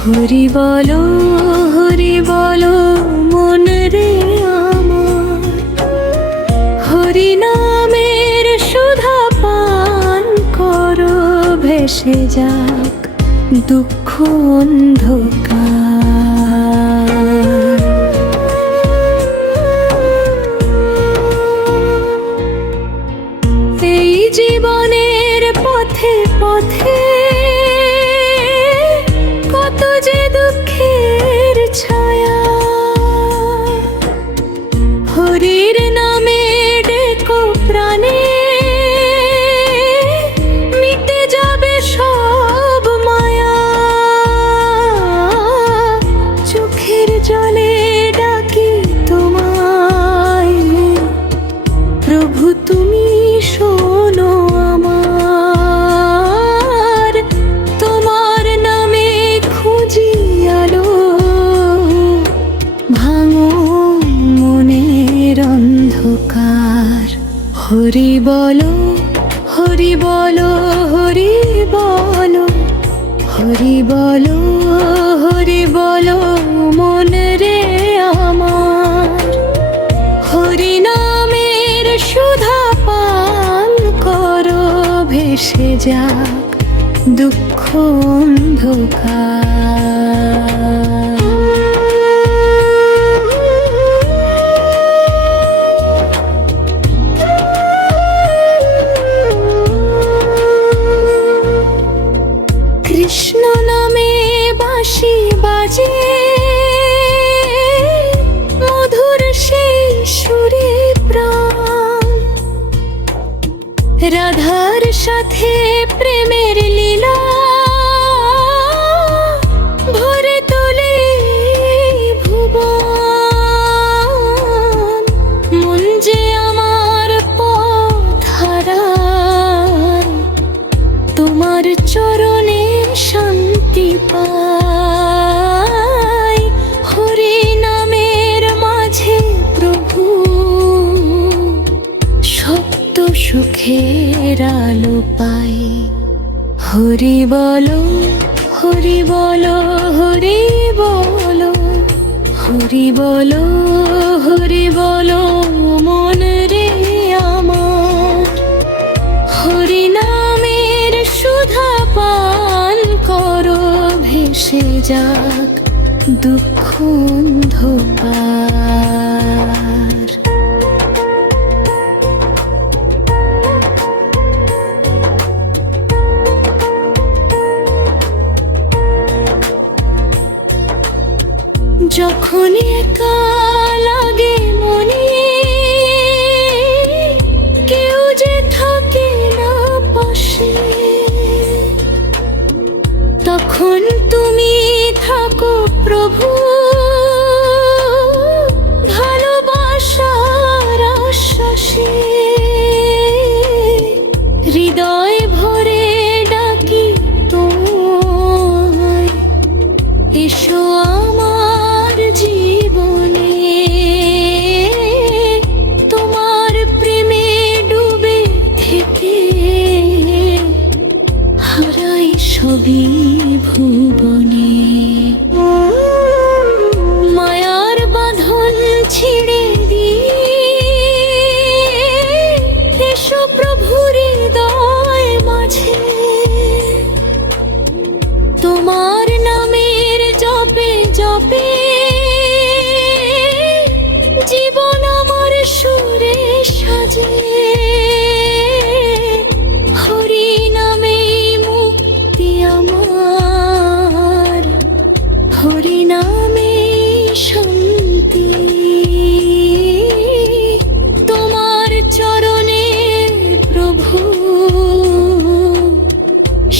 হরি বলো মন রে আমার, হরি নামের সুধা পান করো, ভেসে যাক দুঃখ অন্ধকার। এই জীবনের পথে পথে কত যে দুঃখের ছায়া, হরির নামে ডেকো প্রাণে, মিটে যাবে সব মায়া। চোখের জলে ডাকি তোমায়, প্রভু তুমি শোনো আমার, তোমার নামে খুঁজি আলো, ভাঙো মনের অন্ধকার। হরি বলো হরি বলো হরি বলো, হরি বলো হরি বলো মন রে আমার, হরি নামের সুধা পান করো, ভেসে যাক দুঃখ অন্ধকার। কৃষ্ণ নামে বাঁশি বাজে, মধুর সেই সুরে প্রাণ, রাধার সাথে প্রেমের লীলা, ভরে তোলে ভুবন। মন যে আমার পথ হারায়, তোমার চরণে শান্তি পাই। হরি নামের মাঝে প্রভু সত্য সুখের আলো পাই। হরি বলো হরি বলো হরি বলো, হরি বলো হরি বলো মন রে আমার, হরি নামের সুধা পান করো, ভেসে যাক দুঃখ অন্ধকার। যখন একা লাগে মনে, কেউ যে থাকে না পাশে, তখন তুমি থাকো প্রভু, ভালোবাসার আশ্বাসে। হৃদয় ভরে ডাকি তোমায়, এসো আমার জীবনে, তোমার প্রেমে ডুবে থেকে হারাই সবই ভুবনে। মায়ার বাঁধন ছিঁড়ে দিয়ে এসো প্রভু হৃদয় মাঝে, তোমার নামের জপে জপে জীবন আমার সুরে সাজে। হরি নামে মুক্তি আমার, হরি নামে শান্তি, তোমার চরণে প্রভু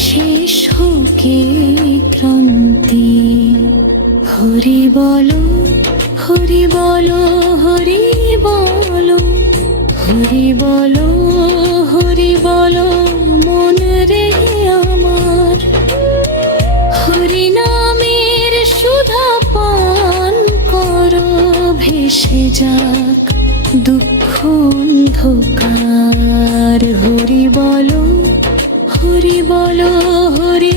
শেষ হোকে ক্রান্তি। হরি বলো হরি বলো হরি বলো, হরি বলো হরি বলো মন রে আমার, হরি নামের সুধা পান করো, ভেসে যাক দুঃখ অন্ধকার। হরি বলো হরি বলো হরি